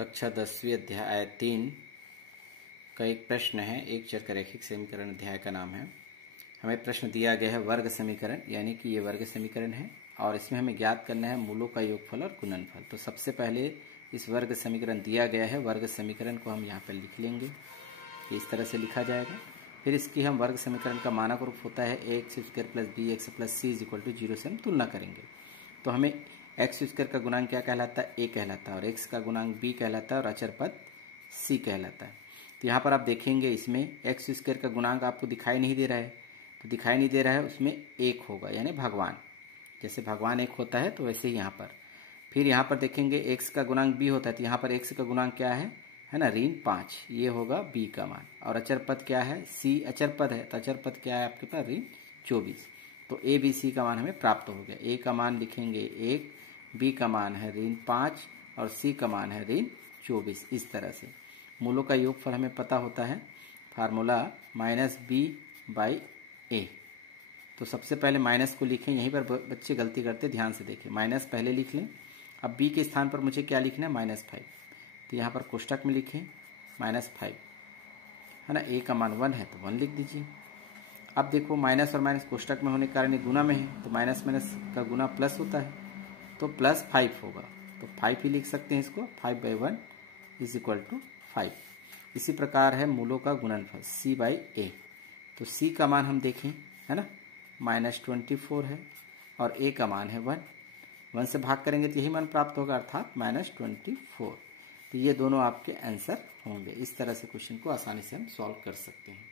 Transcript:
कक्षा 10वीं अध्याय 3 का एक प्रश्न है। एक चर का रैखिक समीकरण अध्याय का नाम है। हमें प्रश्न दिया गया है वर्ग समीकरण, यानी कि ये वर्ग समीकरण है और इसमें हमें ज्ञात करना है मूलों का योगफल और गुणनफल। तो सबसे पहले इस वर्ग समीकरण दिया गया है, वर्ग समीकरण को हम यहाँ पर लिख लेंगे कि इस तरह से लिखा जाएगा। फिर इसकी हम वर्ग समीकरण का मानक रूप होता है x square plus b x plus c is equal to 0 से हम तुलना करेंगे। तो हमें एक्स स्क्वायर का गुणांक क्या कहलाता है? ए कहलाता है, और एक्स का गुणांक बी कहलाता है और अचर पद सी कहलाता है। तो यहाँ पर आप देखेंगे इसमें एक्स स्क्वायर का गुणांक आपको दिखाई नहीं दे रहा है, तो दिखाई नहीं दे रहा है, उसमें एक होगा, यानी भगवान, जैसे भगवान एक होता है तो वैसे ही यहाँ पर। फिर यहाँ पर देखेंगे एक्स का गुणांक बी होता है, तो यहाँ पर एक्स का गुणांक क्या है ना, ऋण 5, ये होगा बी का मान। और अचर पद क्या है? सी अचर पद है, तो अचर पद क्या है आपके पास? ऋण 24। तो ए बी सी का मान हमें प्राप्त हो गया। ए का मान लिखेंगे 1, बी का मान है ऋण 5 और सी का मान है ऋण 24। इस तरह से मूलों का योगफल हमें पता होता है, फार्मूला माइनस बी बाई ए। तो सबसे पहले माइनस को लिखें, यहीं पर बच्चे गलती करते, ध्यान से देखें। माइनस पहले लिख लें, अब बी के स्थान पर मुझे क्या लिखना है? -5। तो यहाँ पर कोष्टक में लिखें -5, है ना। ए का मान 1 है तो 1 लिख दीजिए। अब देखो माइनस और माइनस कोष्टक में होने के कारण गुना में है, तो माइनस माइनस का गुना प्लस होता है, तो +5 होगा, तो 5 ही लिख सकते हैं इसको। 5/1 इज इक्वल टू 5। इसी प्रकार है मूलों का गुणनफल C/A। तो C का मान हम देखें, है ना, -24 है और A का मान है 1 से भाग करेंगे तो यही मान प्राप्त होगा, अर्थात -24। तो ये दोनों आपके आंसर होंगे। इस तरह से क्वेश्चन को आसानी से हम सॉल्व कर सकते हैं।